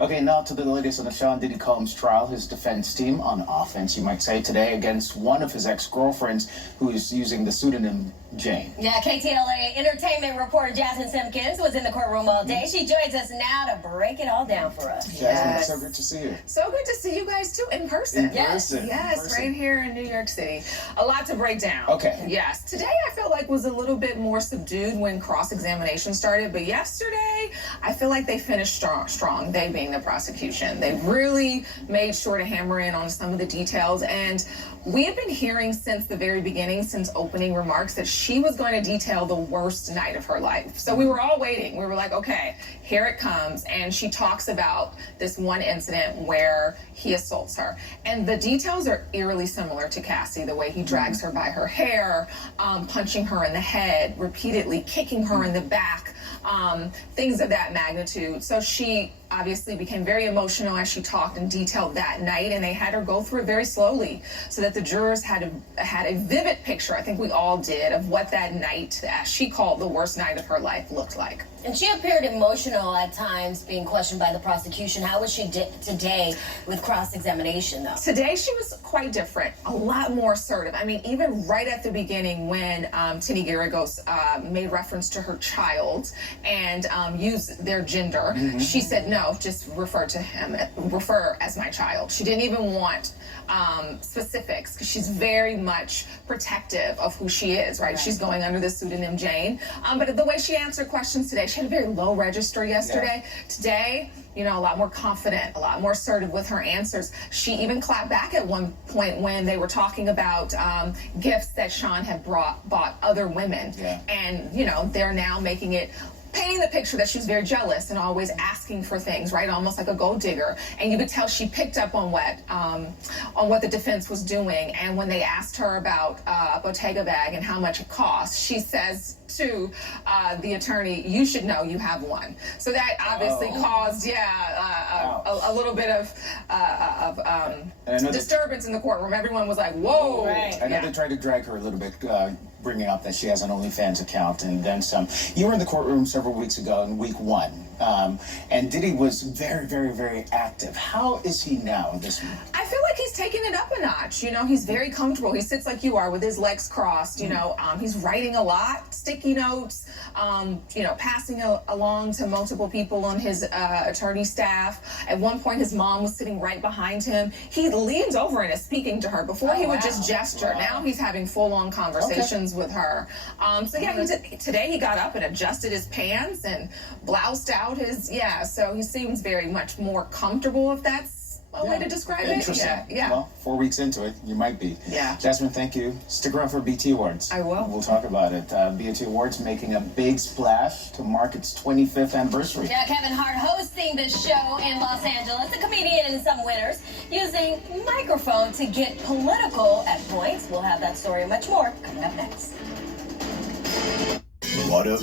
Okay, now to the latest on the Sean Diddy Combs trial. His defense team on offense, you might say, today against one of his ex-girlfriends who is using the pseudonym Jane. Yeah, KTLA entertainment reporter Jasmine Simpkins was in the courtroom all day. She joins us now to break it all down for us. Jasmine, it's so good to see you. So good to see you guys too in person. Yes, right here in New York City. A lot to break down. Okay. Yes. Today I feel like was a little bit more subdued when cross-examination started, but yesterday I feel like they finished strong, they being the prosecution. They really made sure to hammer in on some of the details, and we have been hearing since the very beginning, since opening remarks, that she was going to detail the worst night of her life. So we were all waiting. We were like, okay, here it comes. And she talks about this one incident where he assaults her. And the details are eerily similar to Cassie, the way he drags her by her hair, punching her in the head, repeatedly kicking her in the back, things of that magnitude. So she obviously became very emotional as she talked and detailed that night, and they had her go through it very slowly so that the jurors had a vivid picture, I think we all did, of what that night, as she called the worst night of her life, looked like. And she appeared emotional at times, being questioned by the prosecution. How was she today with cross-examination, though? Today she was quite different, a lot more assertive. I mean, even right at the beginning when Tini Garagos made reference to her child and used their gender, she said, no, just refer to him, refer as my child. She didn't even want specifics because she's very much protective of who she is, right? She's going under the pseudonym Jane. But the way she answered questions today, she had a very low register yesterday. Today, you know, a lot more confident, a lot more assertive with her answers. She even clapped back at one point when they were talking about gifts that Sean had bought other women. And, you know, they're now making it, painting the picture that she was very jealous and always asking for things, right? Almost like a gold digger. And you could tell she picked up on what the defense was doing. And when they asked her about a Bottega bag and how much it cost, she says to the attorney, you should know you have one. So that obviously caused, a little bit of disturbance in the courtroom. Everyone was like, whoa. I know they tried to drag her a little bit, bringing up that she has an OnlyFans account and then some. You were in the courtroom several weeks ago in week 1, and Diddy was very, very, very active. How is he now this week? I feel like he's taking it up a notch. You know, he's very comfortable. He sits like you are with his legs crossed. You know, he's writing a lot, sticky notes, you know, passing along to multiple people on his attorney staff. At one point, his mom was sitting right behind him. He leans over and is speaking to her. Before he would just gesture. Now he's having full-on conversations with her. So yeah, today he got up and adjusted his pants and bloused out his, so he seems very much more comfortable, if that's a way to describe it. Interesting. Well, 4 weeks into it, you might be. Jasmine, thank you. Stick around for BT Awards. I will. We'll talk about it. BT Awards making a big splash to mark its 25th anniversary. Yeah, Kevin Hart hosting the show in Los Angeles. A comedian and some winners using microphone to get political at points. We'll have that story and much more coming up next. What a